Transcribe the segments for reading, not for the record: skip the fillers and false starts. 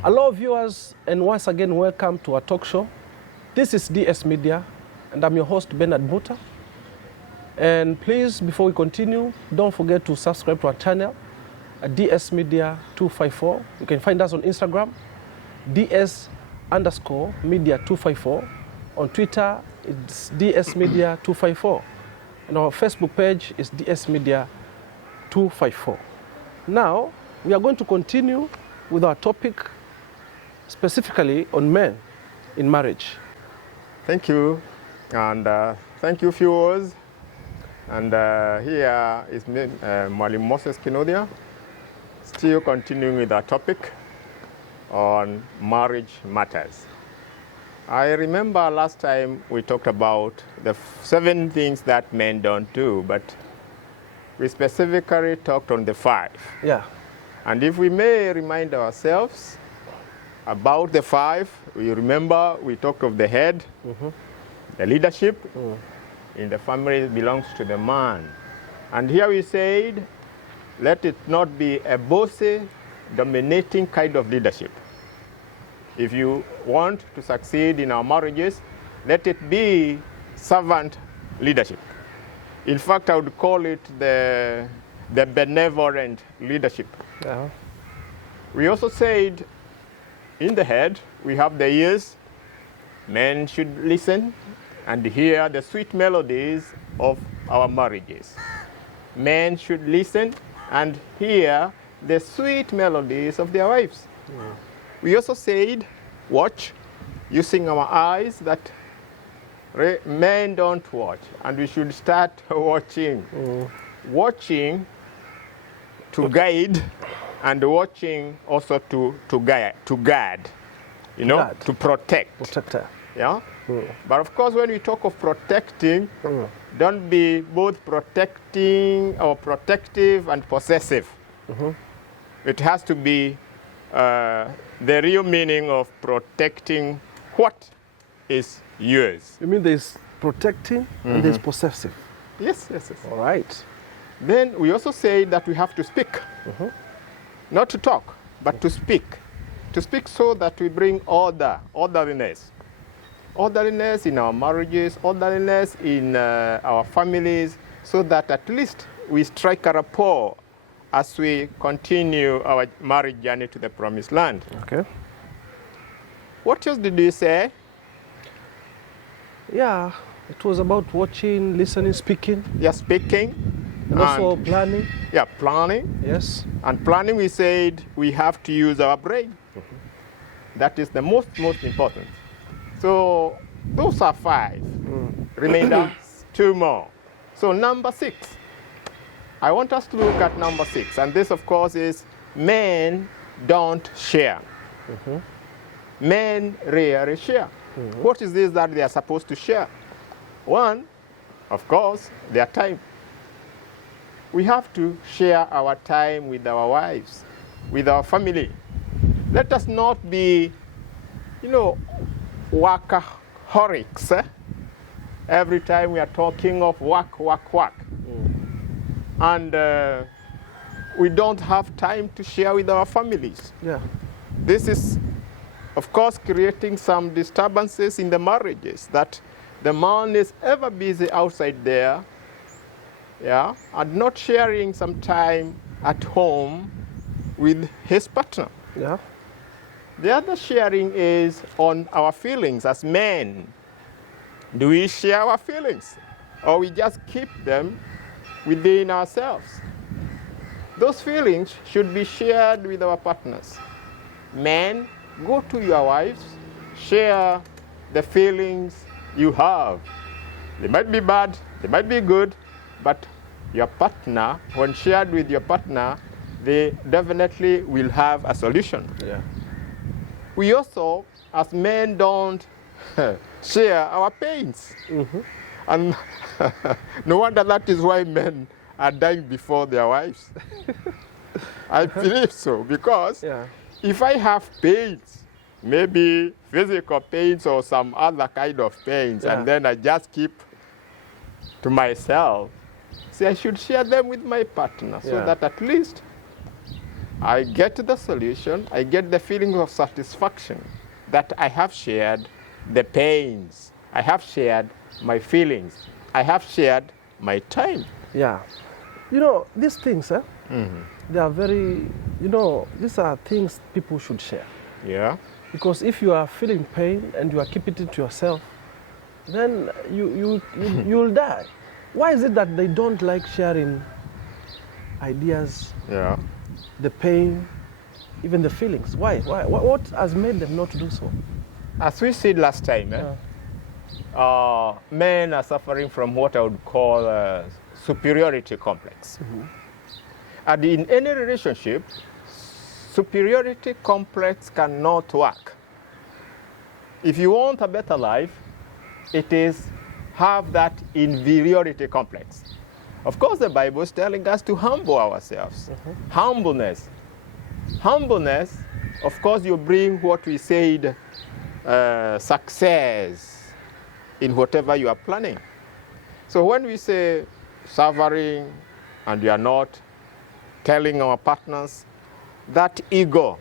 Hello viewers, and once again welcome to our talk show. This is DS Media and I'm your host Bernard Muta. And please, before we continue, don't forget to subscribe to our channel at DS Media 254. You can find us on Instagram, DS_Media 254. On Twitter, it's DS Media 254. And our Facebook page is DS Media 254. Now, we are going to continue with our topic specifically on men in marriage. Thank you, and thank you viewers. And here is me, Mwalimu Moses Kinodia, still continuing with our topic on marriage matters. I remember last time we talked about the 7 things that men don't do, but we specifically talked on the 5. Yeah. And if we may remind ourselves about the 5, we remember we talked of the head, the leadership in the family belongs to the man. And here we said, let it not be a bossy, dominating kind of leadership. If you want to succeed in our marriages, let it be servant leadership. In fact, I would call it the benevolent leadership. Yeah. We also said in the head, we have the ears. Men should listen and hear the sweet melodies of our marriages. Men should listen and hear the sweet melodies of their wives. Yeah. We also said, watch, using our eyes that men don't watch, and we should start watching. Watching to guide, and watching also to guard, you know, Guard. to protect. Protector. Yeah? But of course, when we talk of protecting, don't be both protecting or protective and possessive. It has to be the real meaning of protecting what is yours. You mean there's protecting and there's possessive? Yes. All right. Then we also say that we have to speak. Not to talk, but to speak. To speak so that we bring orderliness. Orderliness in our marriages, orderliness in our families, so that at least we strike a rapport as we continue our marriage journey to the promised land. Okay. What else did you say? Yeah, it was about watching, listening, speaking, Yeah, speaking. and also planning. Yeah, planning. Yes. And planning, we said we have to use our brain. That is the most important. So those are 5. Remainder 2 more. So number 6. I want us to look at number 6. And this, of course, is men don't share. Men rarely share. What is this that they are supposed to share? One, of course, their time. We have to share our time with our wives, with our family. Let us not be, workaholics. Every time we are talking of work. And we don't have time to share with our families. Yeah. This is, of course, creating some disturbances in the marriages, that the man is ever busy outside there, and not sharing some time at home with his partner. Yeah. The other sharing is on our feelings as men. Do we share our feelings, or we just keep them within ourselves? Those feelings should be shared with our partners. Men, go to your wives, share the feelings you have. They might be bad, they might be good, but your partner, when shared with your partner, they definitely will have a solution. Yeah. We also, as men, don't share our pains. And no wonder that is why men are dying before their wives. I believe so, because if I have pains, maybe physical pains or some other kind of pains, and then I just keep to myself, see, I should share them with my partner so that at least I get the solution, I get the feeling of satisfaction that I have shared the pains, I have shared my feelings, I have shared my time. Yeah. You know, these things, they are very, you know, these are things people should share. Yeah. Because if you are feeling pain and you are keeping it to yourself, then you'll die. Why is it that they don't like sharing ideas, Yeah. the pain, even the feelings? Why? What has made them not do so? As we said last time, men are suffering from what I would call a superiority complex. And in any relationship, superiority complex cannot work. If you want a better life, it is have that inferiority complex. Of course, the Bible is telling us to humble ourselves. Humbleness. Humbleness, of course, you bring what we said, success in whatever you are planning. So when we say suffering and we are not telling our partners, that ego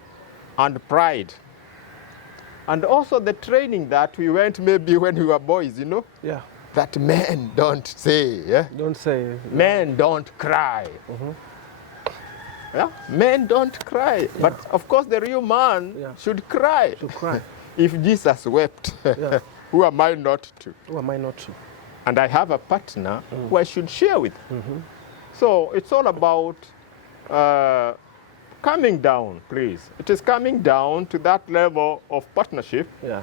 and pride, and also the training that we went maybe when we were boys, you know, Yeah. that men don't say, Don't say. men don't cry. Yeah? Men don't cry. But of course, the real man should cry. To cry. If Jesus wept, Yeah. who am I not to? Who am I not to? And I have a partner who I should share with. So it's all about coming down, please. It is coming down to that level of partnership Yeah.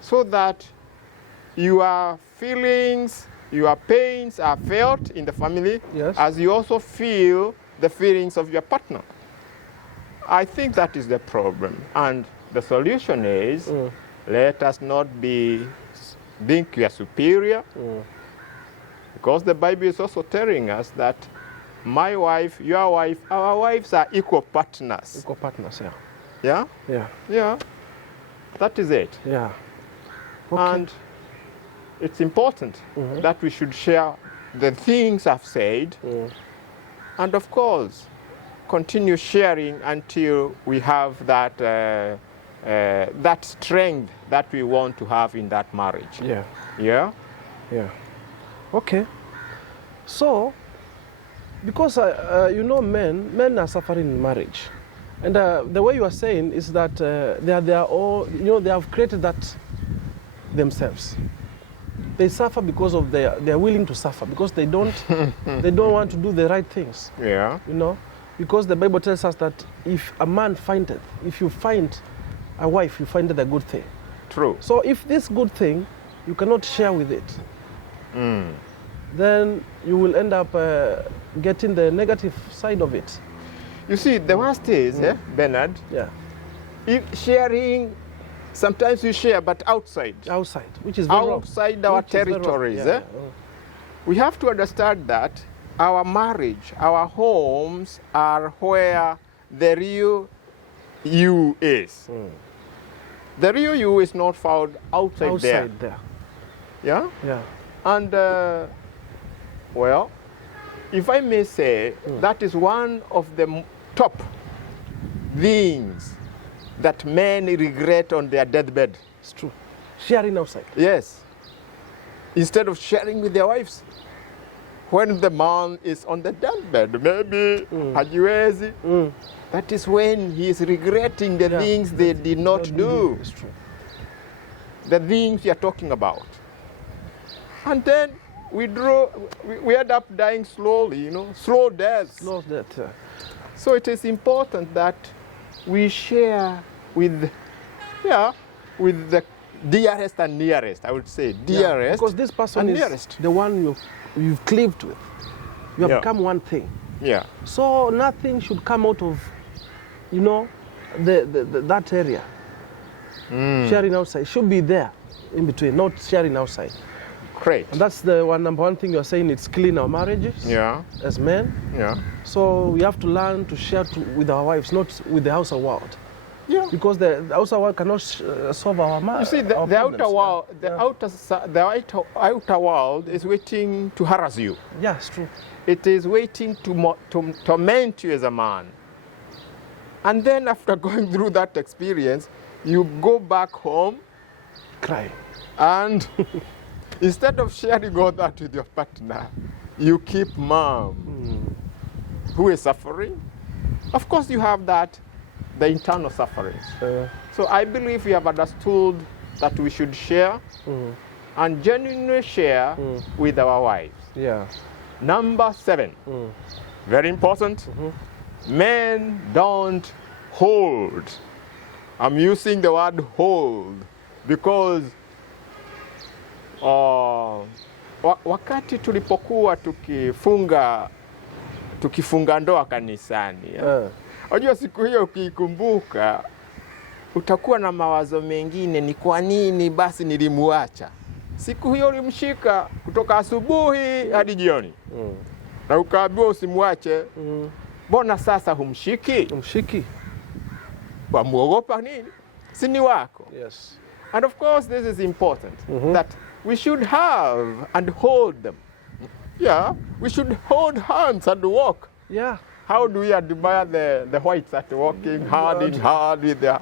so that your feelings, your pains are felt in the family, Yes. as you also feel the feelings of your partner. I think that is the problem. And the solution is let us not think we are superior, because the Bible is also telling us that my wife, your wife, our wives are equal partners. Equal partners, yeah. Yeah? Yeah. Yeah. That is it. Yeah. Okay. And it's important that we should share the things I've said, and of course, continue sharing until we have that that strength that we want to have in that marriage. Yeah. Yeah. Yeah. Okay. So, because you know, men are suffering in marriage, and the way you are saying is that they are all, you know, they have created that themselves. They suffer because of they are willing to suffer because they don't want to do the right things. Yeah. You know, because the Bible tells us that if a man if you find a wife, you find it a good thing. True. So if this good thing you cannot share with it, then you will end up getting the negative side of it. You see, the worst is, Bernard, Yeah, if sharing, sometimes we share, but outside. outside, which is very wrong. Outside our Which is very wrong. territories. Yeah, We have to understand that our marriage, our homes are where the real you is. The real you is not found outside there. outside there. Yeah? Yeah, And, well, if I may say, that is one of the top things that men regret on their deathbed. it's true. Sharing outside. Yes. Instead of sharing with their wives. When the man is on the deathbed, maybe hajiwezi, that is when he is regretting the things they did not do. It's true. The things we are talking about. And then we end up dying slowly, you know, slow deaths. Not that. So it is important that we share with the dearest and nearest, I would say, dearest because this person and is nearest. the one you've cleaved with. You have Yeah. become one thing. Yeah. So nothing should come out of, you know, that area. Sharing outside should be there in between, not sharing outside. Great. And that's the number one thing you're saying. It's clean our marriages Yeah. as men. Yeah. So we have to learn to share with our wives, not with the outside world, Yeah. because the outside world cannot solve our marriage. You see, the outer world, the outer world is waiting to harass you. Yeah, it's true. It is waiting to torment you as a man. And then after going through that experience, you go back home Cry. and instead of sharing all that with your partner, you keep mom who is suffering. Of course, you have that, the internal sufferings. So I believe we have understood that we should share and genuinely share with our wives. Yeah. Number 7, very important, men don't hold. I'm using the word hold because wakati tulipokuwa tukifunga ndoa kanisani, unajua siku hiyo ukikumbuka utakuwa na mawazo mengine, ni kwa nini basi nilimuacha. Siku hiyo ulimshika kutoka asubuhi hadi jioni. Na ukaambiwa usimwache. Mbona sasa humshiki? Umshiki. Wamuogopa nini? Si ni wako. Yes. And of course this is important, that we should have and hold them. Yeah, we should hold hands and walk. Yeah. How do we admire the whites that are walking hand in hand with their...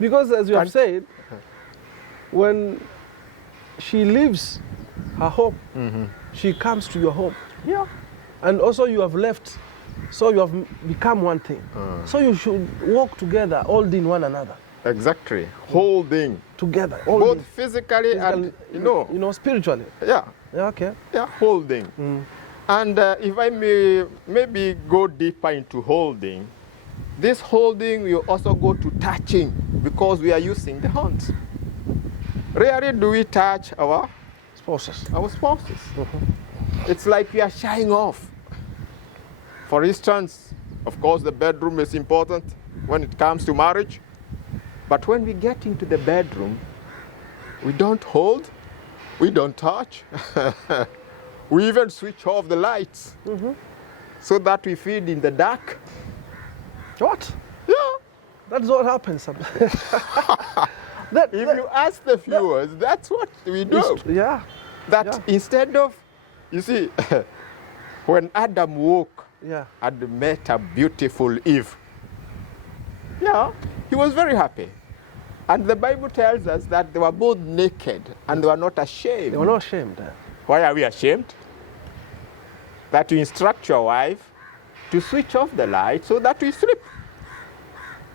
Because as you have said, when she leaves her home, she comes to your home. Yeah. And also you have left, so you have become one thing. So you should walk together, holding one another. Exactly. Holding. Together. Both Holding. physically and, spiritually. Yeah. Yeah, okay. Yeah, holding. And if I may maybe go deeper into holding, this holding will also go to touching because we are using the hands. Rarely do we touch our Spouses. spouses. It's like we are shying off. For instance, of course, the bedroom is important when it comes to marriage. But when we get into the bedroom, we don't hold, we don't touch. We even switch off the lights so that we feed in the dark. What? Yeah. That's what happens sometimes. If you ask the viewers, that's what we do. Yeah. That instead of, you see, when Adam woke and met a beautiful Eve, he was very happy. And the Bible tells us that they were both naked and they were not ashamed. They were not ashamed. Why are we ashamed? That you instruct your wife to switch off the light so that we sleep.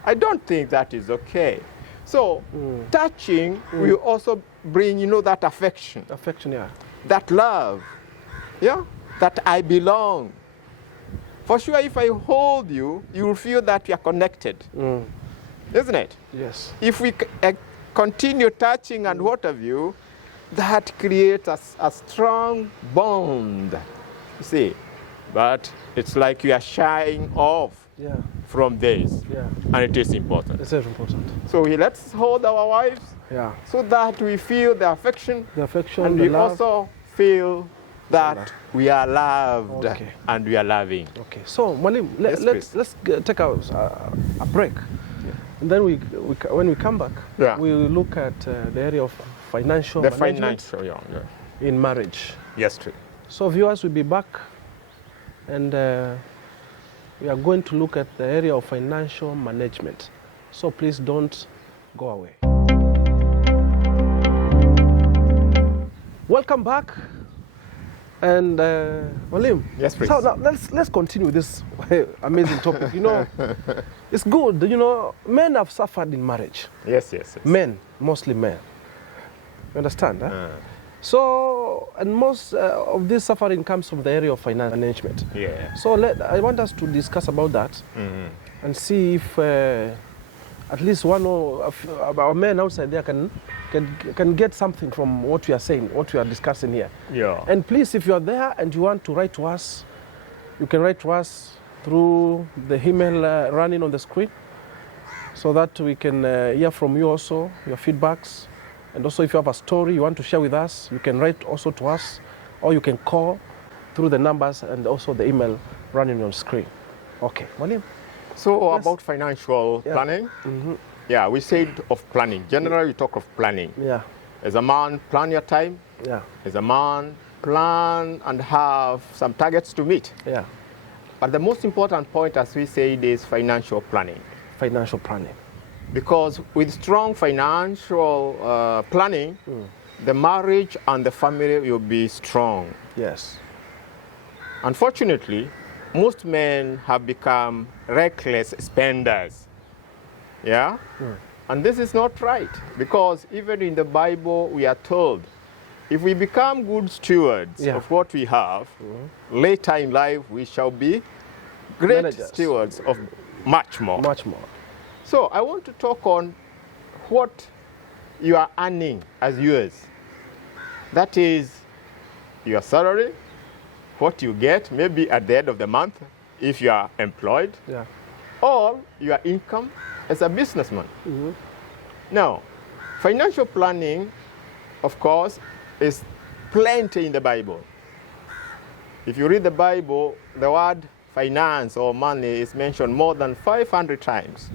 I don't think that is okay. So touching will also bring, that affection. Affection, yeah. That love, that I belong. For sure, if I hold you, you will feel that we are connected. Isn't it? Yes. If we continue touching and what have you, that creates a strong bond. You see, but it's like we are shying off from this. Yeah. And it is important. It's very important. So let's hold our wives so that we feel the affection. The affection, and the we love. also feel that we are loved and we are loving. Okay. So, Mwalimu, let's take a break. And then when we come back, we will look at the area of financial management in marriage. Yes, true. So viewers will be back, and we are going to look at the area of financial management. So please don't go away. Welcome back. And Mwalimu, yes, please. So now let's continue this amazing topic. It's good. Men have suffered in marriage. Yes. Men, mostly men. You understand? Huh? So, and most of this suffering comes from the area of finance management. Yeah. So I want us to discuss about that and see if at least one of our men outside there can get something from what we are saying, what we are discussing here. Yeah. And please, if you are there and you want to write to us, you can write to us through the email running on the screen, so that we can hear from you also, your feedbacks. And also if you have a story you want to share with us, you can write also to us, or you can call through the numbers and also the email running on screen. Okay, Mwalimu. So about financial planning, yeah, we said of planning. Generally, we talk of planning. Yeah. As a man, plan your time. Yeah. As a man, plan and have some targets to meet. Yeah. But the most important point, as we said, is financial planning. Financial planning. Because with strong financial planning, the marriage and the family will be strong. Yes. Unfortunately, most men have become reckless spenders. Yeah? And this is not right, because even in the Bible we are told, if we become good stewards of what we have, later in life we shall be great Managers. stewards of much more. Much more. So I want to talk on what you are earning as yours. That is your salary, what you get maybe at the end of the month if you are employed, Yeah. or your income as a businessman. Now, financial planning, of course, is plenty in the Bible. If you read the Bible, the word finance or money is mentioned more than 500 times.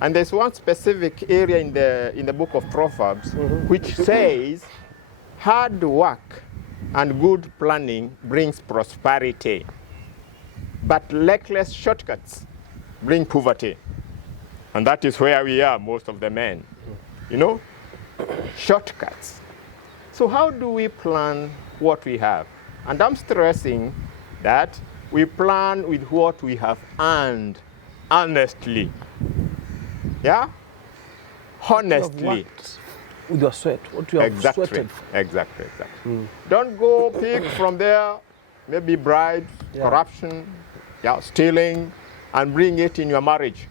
And there's one specific area in the book of Proverbs which says, hard work and good planning brings prosperity, but reckless shortcuts bring poverty. And that is where we are, most of the men. You know, shortcuts. So how do we plan what we have? And I'm stressing that we plan with what we have earned honestly. Yeah? Honestly. With your sweat, what you have sweated for. Exactly. Don't go pick from there, maybe bribes, corruption, stealing, and bring it in your marriage.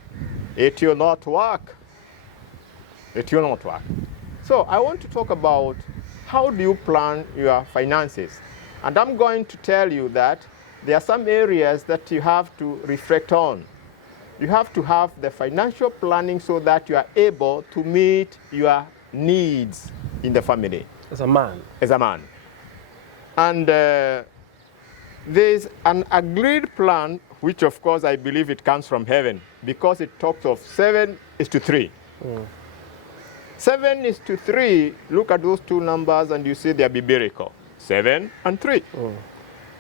It will not work. It will not work. So I want to talk about how do you plan your finances. And I'm going to tell you that there are some areas that you have to reflect on. You have to have the financial planning so that you are able to meet your needs in the family. As a man. As a man. And there's an agreed plan, which of course I believe it comes from heaven, because it talks of 7:3. 7:3, look at those two numbers and you see they are biblical. 7 and 3.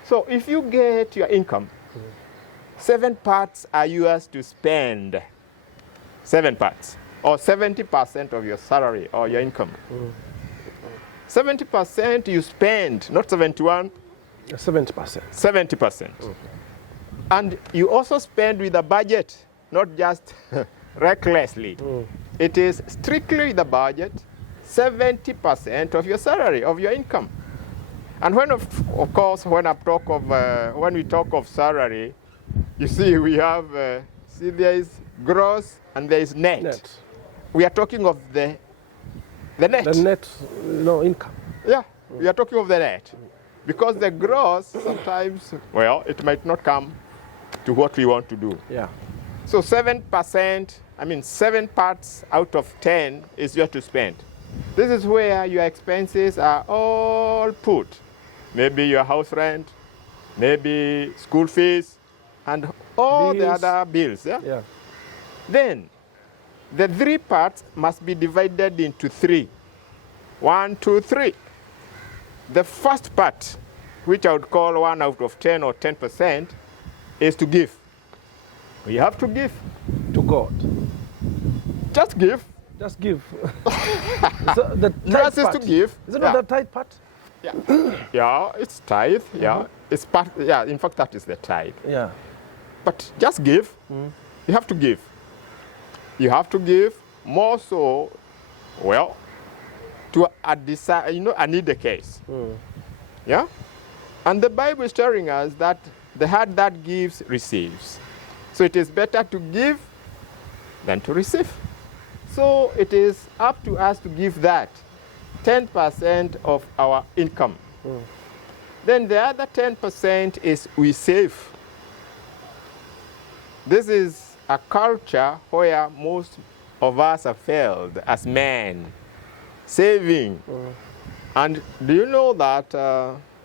So if you get your income, 7 parts are yours to spend. 7 parts. Or 70% of your salary or your income. 70% you spend, not 71. 70%. 70%. And you also spend with a budget, not just recklessly. It is strictly the budget, 70% of your salary, of your income. And when, of course, when we talk of salary, you see we have, there is gross and there is net. We are talking of the net. The net, income. Yeah, we are talking of the net. Because the gross sometimes, it might not come to what we want to do. Yeah. So 7%, 7 parts out of 10 is yours to spend. This is where your expenses are all put. Maybe your house rent, maybe school fees, and all the other bills. Yeah? Then, the 3 parts must be divided into 3. 1, 2, 3. The first part, which I would call 1 out of 10 or 10%, is to give. We have to give. To God. Just give. Just give. So the Just is to give. Is it not the tithe part? Yeah, it's tithe. Yeah, it's part. Yeah, in fact, that is the tithe. Yeah. But just give. You have to give. You have to give more so. To a need case. Yeah, and the Bible is telling us that the heart that gives receives. So it is better to give than to receive. So it is up to us to give that 10% of our income. Then the other 10% is we save. This is a culture where most of us have failed as men. Saving. And do you know that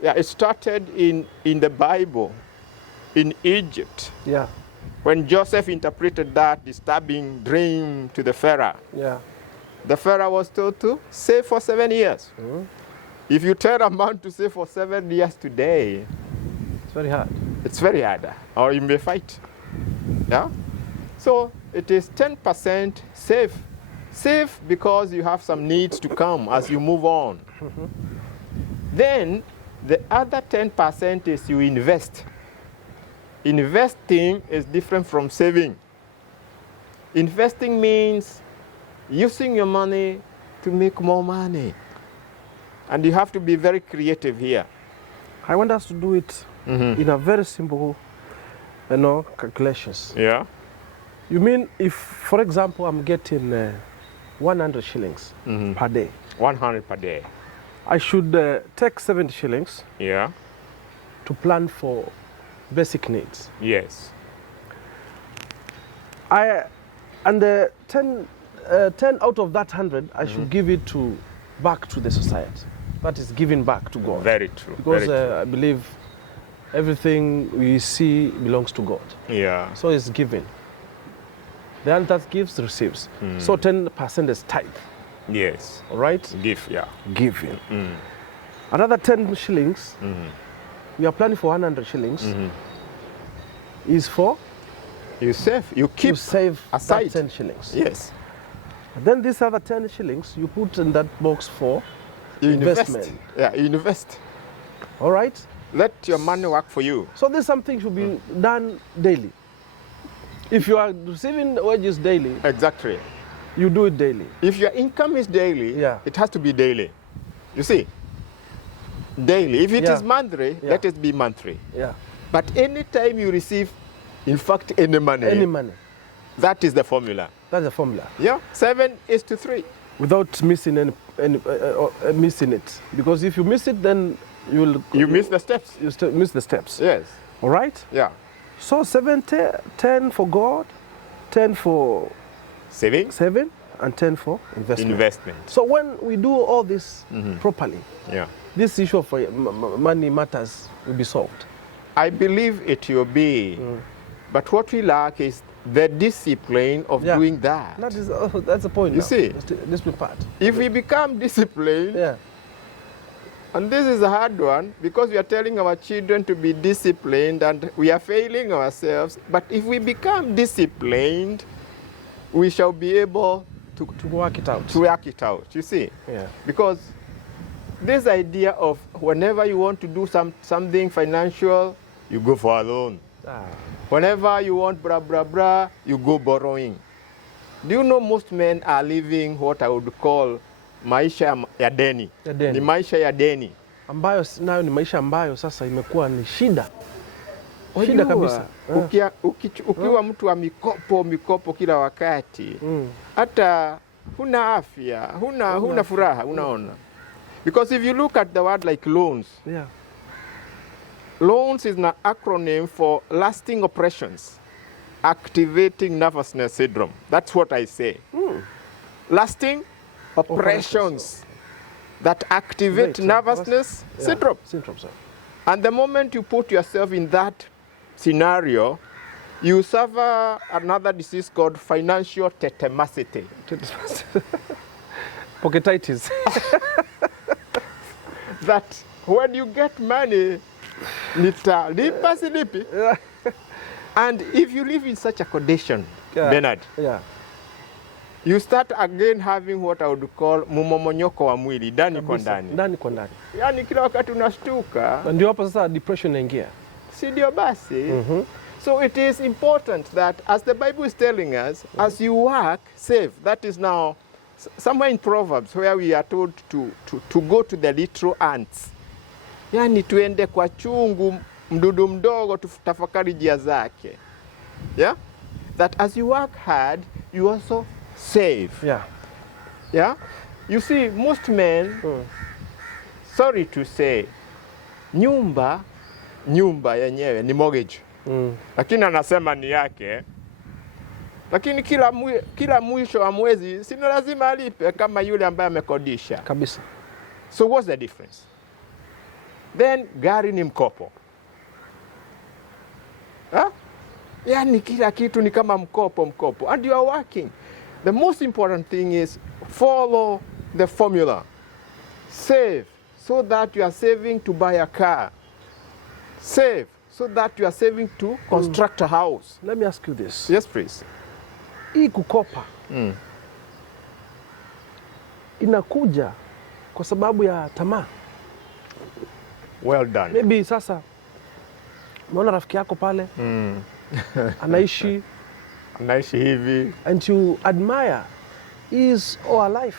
it started in the Bible, in Egypt. Yeah. When Joseph interpreted that disturbing dream to the Pharaoh. Yeah. The Pharaoh was told to save for 7 years. If you tell a man to save for 7 years today, Very hard. It's very hard, or you may fight. Yeah? So it is 10% save. Save because you have some needs to come as you move on. Then the other 10% is you invest. Investing is different from saving. Investing means using your money to make more money. And you have to be very creative here. I want us to do it in a very simple, calculations. Yeah. You mean if, for example, I'm getting 100 shillings per day, 100 per day. I should take 70 shillings Yeah. to plan for basic needs. Yes. And 10 out of that 100, I should give it back to the society. That is giving back to God. Very true. Because very true. I believe everything we see belongs to God. Yeah. So it's given. The one that gives receives. So 10% is tithe. Yes. All right? Give, yeah. Giving. Another 10 shillings, we are planning for 100 shillings, is for You save. You keep to save aside. that 10 shillings. Yes. And then these other 10 shillings, you put in that box for You investment. invest. Yeah, you invest. All right? Let your money work for you. So this something should be done daily. If you are receiving wages daily, Exactly. you do it daily. If your income is daily, Yeah. it has to be daily. You see? Daily. If it Yeah. is monthly, Yeah. let it be monthly. Yeah. But anytime you receive, in fact, any money, Any money. that is the formula. That's the formula. Yeah? 7:3. Without missing missing it. Because if you miss it, then You miss the steps. you miss the steps. Yes. All right? Yeah. So 10 for God, 10 for Savings, saving, and 10 for investment. investment. So when we do all this properly, Yeah. this issue of money matters will be solved. I believe it will be. But what we lack is the discipline of Yeah. doing that. That's the point. You now. see? This part. If we become disciplined, Yeah. and this is a hard one because we are telling our children to be disciplined and we are failing ourselves. But if we become disciplined, we shall be able To work it out. to work it out. You see? Yeah. Because this idea of whenever you want to do something financial, you go for a loan. Ah. Whenever you want blah, blah, blah, you go borrowing. Do you know most men are living what I would call maisha ya deni. Ya deni. Ni maisha ya deni. Ambayo nayo ni maisha ambayo sasa imekuwa ni shida. Shida Unajua, kabisa. ukiwa mtu wa mikopo kila wakati, hata huna afya, huna furaha, unaona. Because if you look at the word like loans, Yeah. loans is an acronym for lasting oppressions, activating nervousness syndrome. That's what I say. Lasting oppressions that activate Right, nervousness Yeah. syndrome. Syndrome, sir. And the moment you put yourself in that scenario, you suffer another disease called financial tetemacity. Pocketitis. That when you get money, nitalipa silipi. Yeah. And if you live in such a condition, Yeah. Bernard, Yeah. you start again having what I would call mumomonyoko wa mwili, ndani kwa ndani. Ndani kwa ndani. Yani kila wakati unashtuka, Na ndio hapo sasa depression inaingia. si ndio basi? So it is important that as the Bible is telling us, as you work, save. That is now somewhere in Proverbs where we are told to go to the little ants. Yani tuende kwa chungu mdudu mdogo tutafakari njia zake. Yeah? That as you work hard, you also save. Yeah. Yeah? You see, most men, sorry to say, nyumba yenyewe ni mortgage. Lakini anasema ni yake. Lakini kila mwisho wa mwezi sina lazima alipe kama yule ambaye amekodisha. Kabisa. So what's the difference? Then gari ni mkopo. Huh? Yani kila kitu ni kama mkopo. And you are working. The most important thing is follow the formula. Save so that you are saving to buy a car. Save so that you are saving to construct a house. Let me ask you this. Yes, please. Hii kukopa inakuja kwa sababu ya tamaa. Well done. Maybe sasa unaona rafiki yako pale anaishi hivi, and you admire his or her life.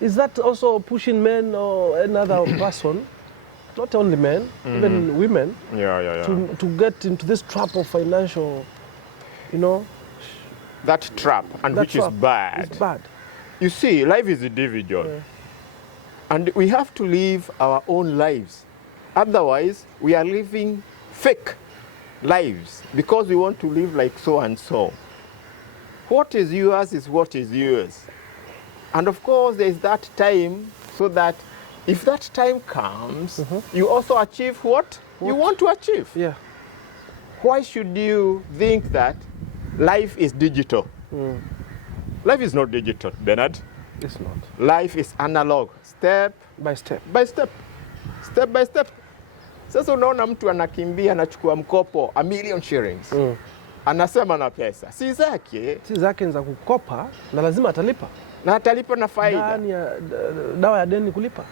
Is that also pushing men or another person, not only men, even women, to get into this trap of financial, that trap, and that which trap is bad. It's bad. You see, life is individual. And we have to live our own lives. Otherwise, we are living fake lives because we want to live like so and so. What is yours is what is yours. And of course, there is that time, so that if that time comes, you also achieve what you want to achieve. Yeah. Why should you think that life is digital? Life is not digital, Bernard. It's not. Life is analog, step By step. by step, step by step. Sasa unaona mtu anakimbia anachukua mkopo a million shillings. Anasema na pesa si zake, Si zake ni za kukopa na lazima atalipa. na atalipa na faida. Ndani ya dawa ya deni kulipa.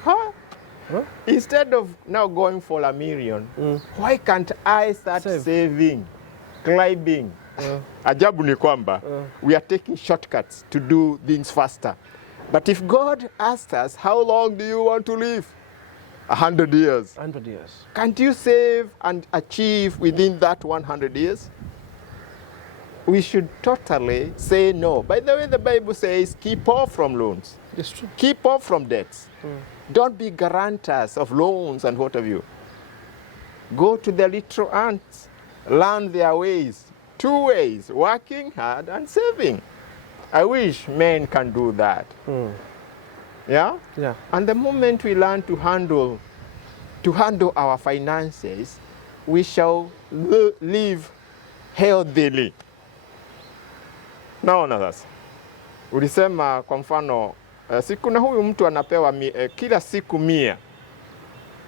Instead of now going for a million, why can't I start saving, climbing? Ajabu ni kwamba we are taking shortcuts to do things faster. But if God asked us, how long do you want to live? 100 years. 100 years. Can't you save and achieve within that 100 years? We should totally say no. By the way, the Bible says, keep off from loans. It's true. Keep off from debts. Don't be guarantors of loans and what have you. Go to the little ants. Learn their ways. 2 ways, working hard and saving. I wish men can do that. Yeah? Yeah. And the moment we learn to handle our finances, we shall live healthily. Naona sasa. Ulisema kwa mfano siku na huyu mtu anapewa kila siku 100.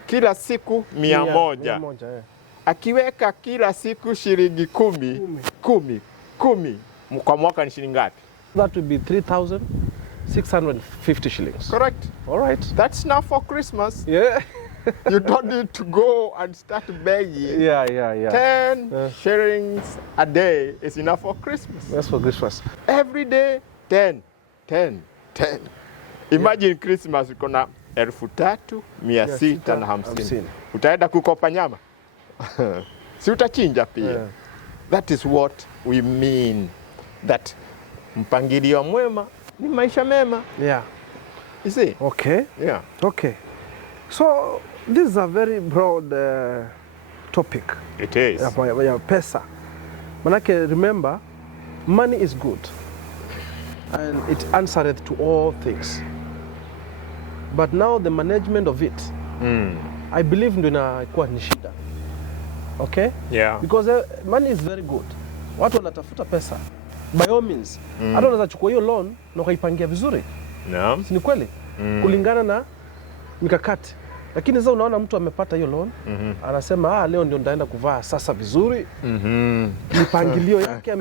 Kila siku 100. 100, Akiweka kila siku shilingi 10 kwa mwaka ni shilingi ngapi? That would be 3,650 shillings. Correct. All right. That's now for Christmas. Yeah. You don't need to go and start begging. Yeah. 10 shillings a day is enough for Christmas. That's for Christmas. Every day 10. Imagine Christmas uko na 3,650. Utaenda kukopa nyama? Si utachinja pia. That is what we mean. That mpangilio mwema ni maisha mema. Yeah. You see? Okay. Yeah. Okay. So this is a very broad topic. It is. Ya pesa. Manake remember, money is good. And it answereth to all things. But now the management of it, I believe ndio inakuwa ni shida. Okay? Yeah. Because money is very good. Watu wanatafuta pesa. By all means. Hata unaweza chukua hiyo loan na ukaipangia vizuri. No. Si ni kweli? Kulingana na mikakati. Lakini sasa unaona mtu amepata hiyo loan, anasema leo ndio ndaenda kuvaa sasa vizuri. Mipangilio yake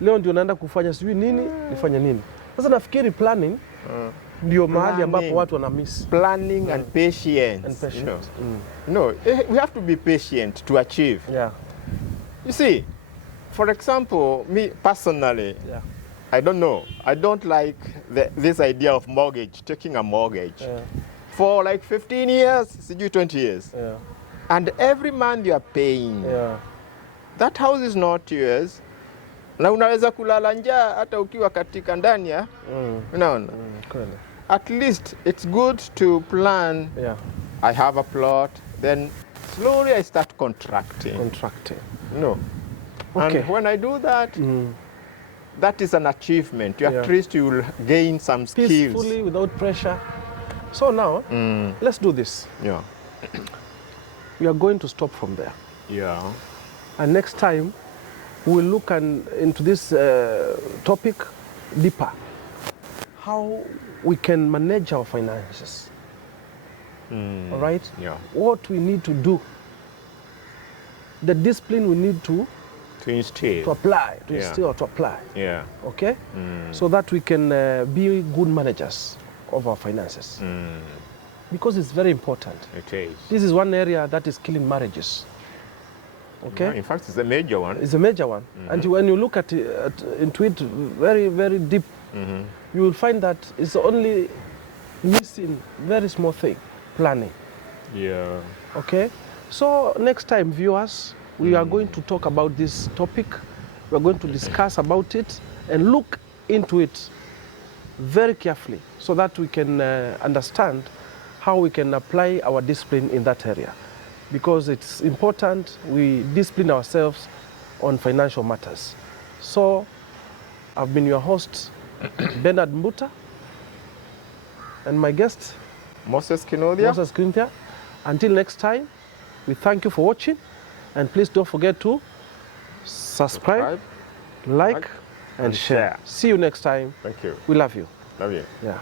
leo ndio naenda kufanya sijui nini, nifanye nini. Sasa nafikiri planning ndio mahali ambapo watu wana miss. Planning and patience. You know. No, we have to be patient to achieve. Yeah. You see, for example, me personally, I don't know. I don't like this idea of mortgage, taking a mortgage. For like 15 years, 20 years. Yeah. And every month you are paying. Yeah. That house is not yours. Na unaweza kulala njaa hata ukiwa katika ndani ya. Unaona? Kweli. At least it's good to plan. Yeah. I have a plot, then slowly I start contracting. No. Okay. And when I do that, that is an achievement. At least you will gain some skills. Peacefully, without pressure. So now, let's do this. Yeah. We are going to stop from there. Yeah. And next time, we'll look into this topic deeper. How we can manage our finances. all right? Yeah. What we need to do, the discipline we need to apply, to instill or to apply, Yeah. okay? So that we can be good managers of our finances. Because it's very important. It is. This is one area that is killing marriages, okay? Yeah, in fact, it's a major one. It's a major one. And when you look at into it very, very deep, you will find that it's only missing very small thing, planning. Yeah. Okay? So next time, viewers, we are going to talk about this topic. We're going to discuss about it and look into it very carefully so that we can understand how we can apply our discipline in that area. Because it's important we discipline ourselves on financial matters. So I've been your host, Bernard Mbuta, and my guest, Moses Kinodia. Moses Kintia. Until next time, we thank you for watching, and please don't forget to subscribe, like, and share. See you next time. Thank you. We love you. Love you. Yeah.